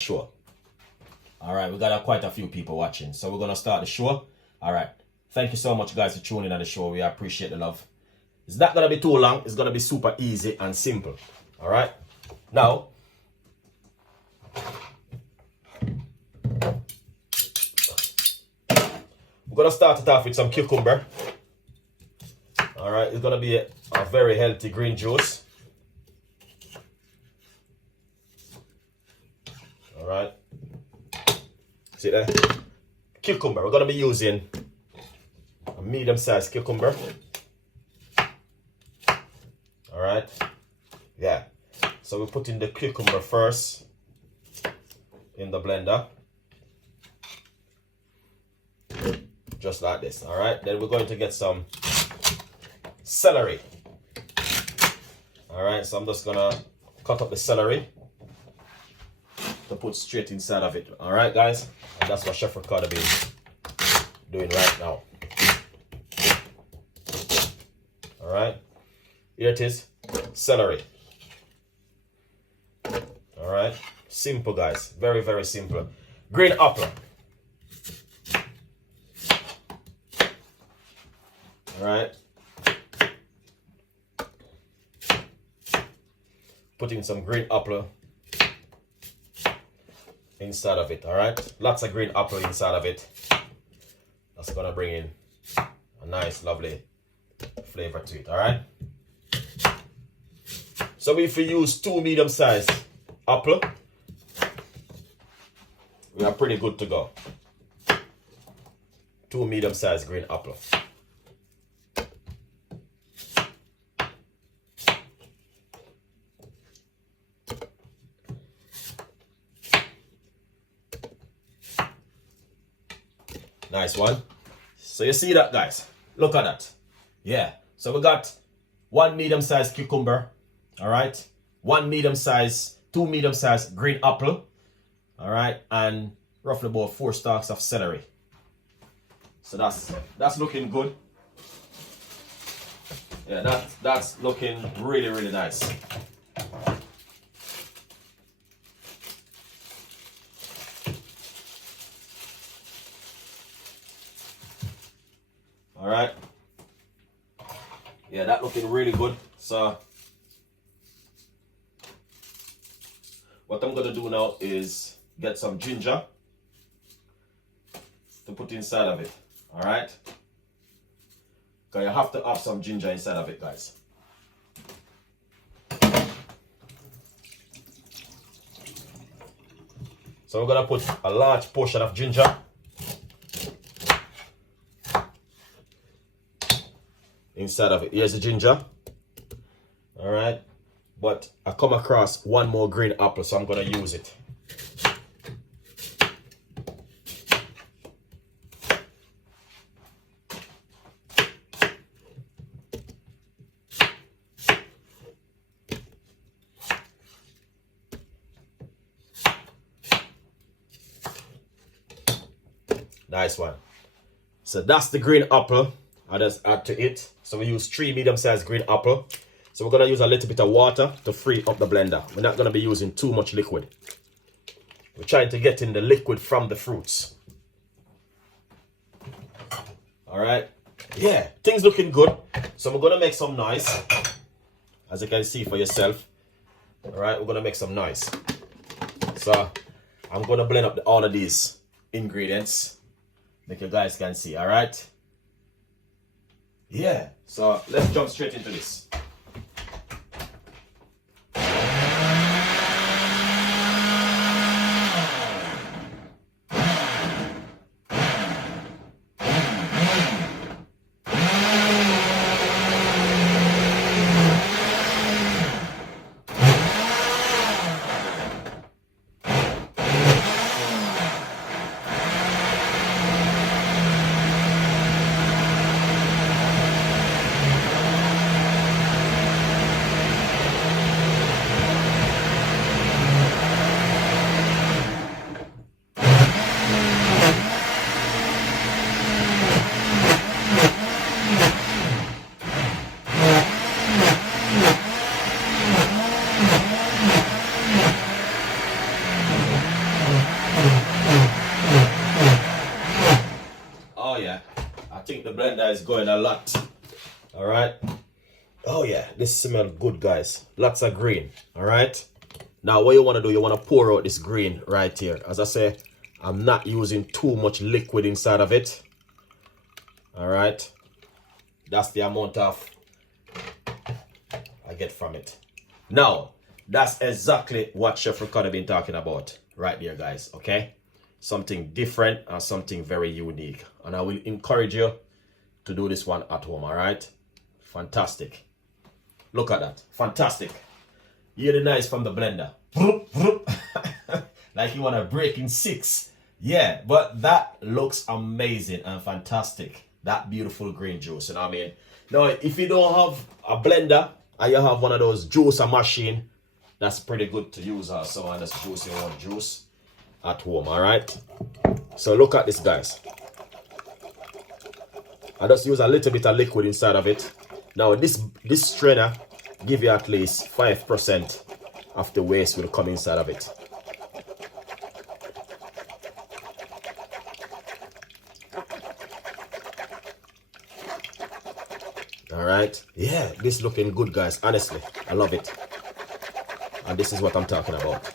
show. All right, we got quite a few people watching, so we're gonna start the show. All right, thank you so much, guys, for tuning in on the show. We appreciate the love. It's not gonna be too long. It's gonna be super easy and simple. All right, now we're gonna start it off with some cucumber. All right, it's gonna be a very healthy green juice. All right, see there, cucumber. We're gonna be using a medium-sized cucumber. All right, yeah. So we're putting the cucumber first in the blender, just like this. All right, then we're going to get some celery. All right, so I'm just gonna cut up the celery to put straight inside of it. All right, guys, and that's what Chef Ricardo is doing right now. All right, here it is, celery. All right, simple, guys, very, very simple. Green apple. All right, putting some green apple inside of it. All right, lots of green apple inside of it. That's gonna bring in a nice, lovely flavor to it. All right, so if we use 2 medium-sized apple, we are pretty good to go. 2 medium-sized green apple. Nice one. So you see that, guys? Look at that. Yeah. So we got 1 medium-sized cucumber. All right. 2 medium-sized green apple. All right. And roughly about 4 stalks of celery. So that's looking good. Yeah, that's looking really, really nice. All right. Yeah, that looking really good. So what I'm gonna do now is get some ginger to put inside of it. All right. Because you have to have some ginger inside of it, guys. So we're gonna put a large portion of ginger inside of it. Here's the ginger. All right, but I come across 1 more green apple, so I'm gonna use it. Nice one. So that's the green apple. I just add to it. So we use 3 medium-sized green apple. So we're gonna use a little bit of water to free up the blender. We're not gonna be using too much liquid. We're trying to get in the liquid from the fruits. All right. Yeah, things looking good. So we're gonna make some noise, as you can see for yourself. All right, we're gonna make some noise. So I'm gonna blend up all of these ingredients, like you guys can see. All right. Yeah, so let's jump straight into this. think the blender is going a lot. All right. Oh yeah, this smells good, guys. Lots of green. All right. Now what you want to do, you want to pour out this green right here. As I say, I'm not using too much liquid inside of it. All right. That's the amount of I get from it. Now, that's exactly what Chef Ricardo been talking about right there, guys. Okay. Something different and something very unique. And I will encourage you to do this one at home. All right. Fantastic. Look at that. Fantastic. You hear the noise from the blender. Like you want to break in 6. Yeah, but that looks amazing and fantastic. That beautiful green juice. You know what I mean? Now, if you don't have a blender and you have one of those juicer machine, that's pretty good to use also. And that's juice your own juice at home. All right. So look at this, guys. I just use a little bit of liquid inside of it. Now, this strainer give you at least 5% of the waste will come inside of it. All right. Yeah, this looking good, guys. Honestly, I love it. And this is what I'm talking about.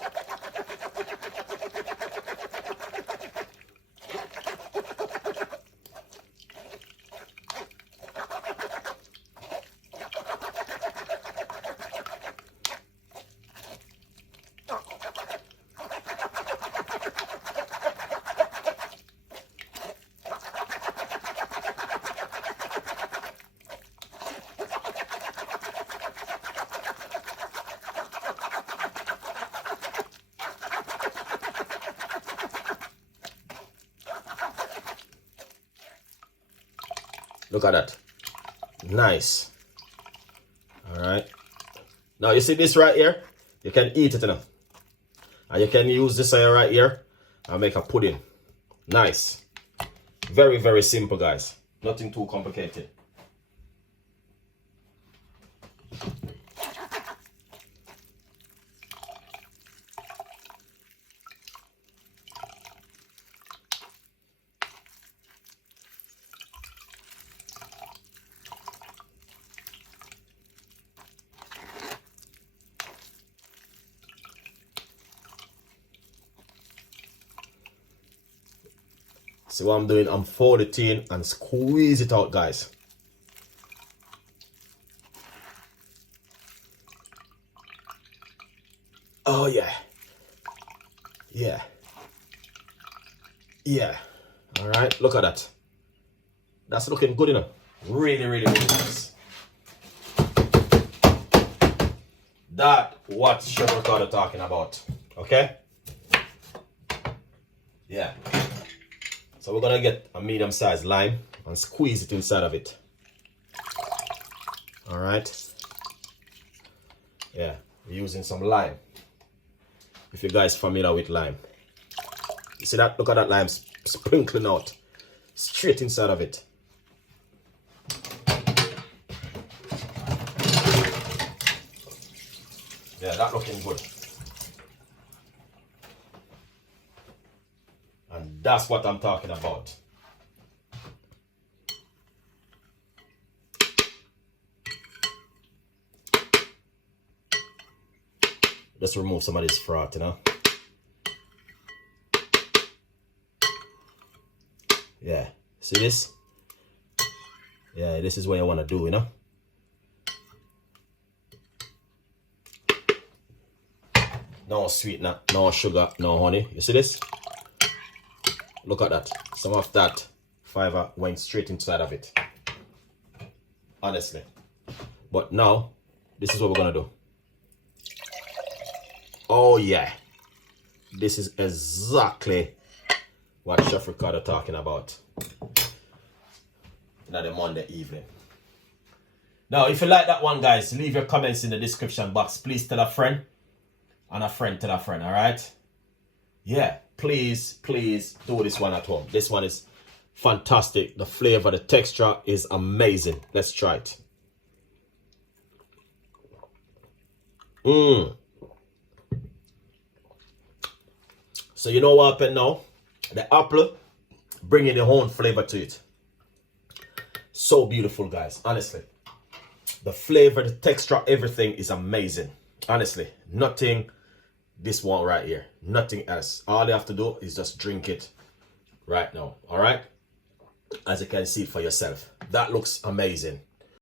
Look at that. Nice. All right. Now you see this right here? You can eat it enough. And you can use this right here and make a pudding. Nice. Very, very simple, guys. Nothing too complicated. See what I'm doing? I'm fold it in and squeeze it out, guys. Oh yeah. Yeah. Yeah. All right. Look at that. That's looking good enough. Really, really, really nice. That what Chef Ricardo talking about. Okay. Yeah. So we're gonna get a medium-sized lime and squeeze it inside of it. All right. Yeah, we're using some lime. If you guys familiar with lime, you see that? Look at that lime sprinkling out straight inside of it. Yeah, that looking good. And that's what I'm talking about. Just remove some of this froth, you know. Yeah, see this? Yeah, this is what you want to do, you know. No sweetener, no sugar, no honey. You see this? Look at that. Some of that fiber went straight inside of it. Honestly. But now, this is what we're going to do. Oh, yeah. This is exactly what Chef Ricardo talking about. Another Monday evening. Now, if you like that one, guys, leave your comments in the description box. Please tell a friend. And a friend tell a friend, all right? Yeah. Please do this one at home. This one is fantastic. The flavor, the texture is amazing. Let's try it. So you know what happened now? The apple bringing the own flavor to it. So beautiful, guys. Honestly, the flavor, the texture, everything is amazing. Honestly, nothing. This one right here, nothing else. All you have to do is just drink it right now. All right, as you can see for yourself, that looks amazing.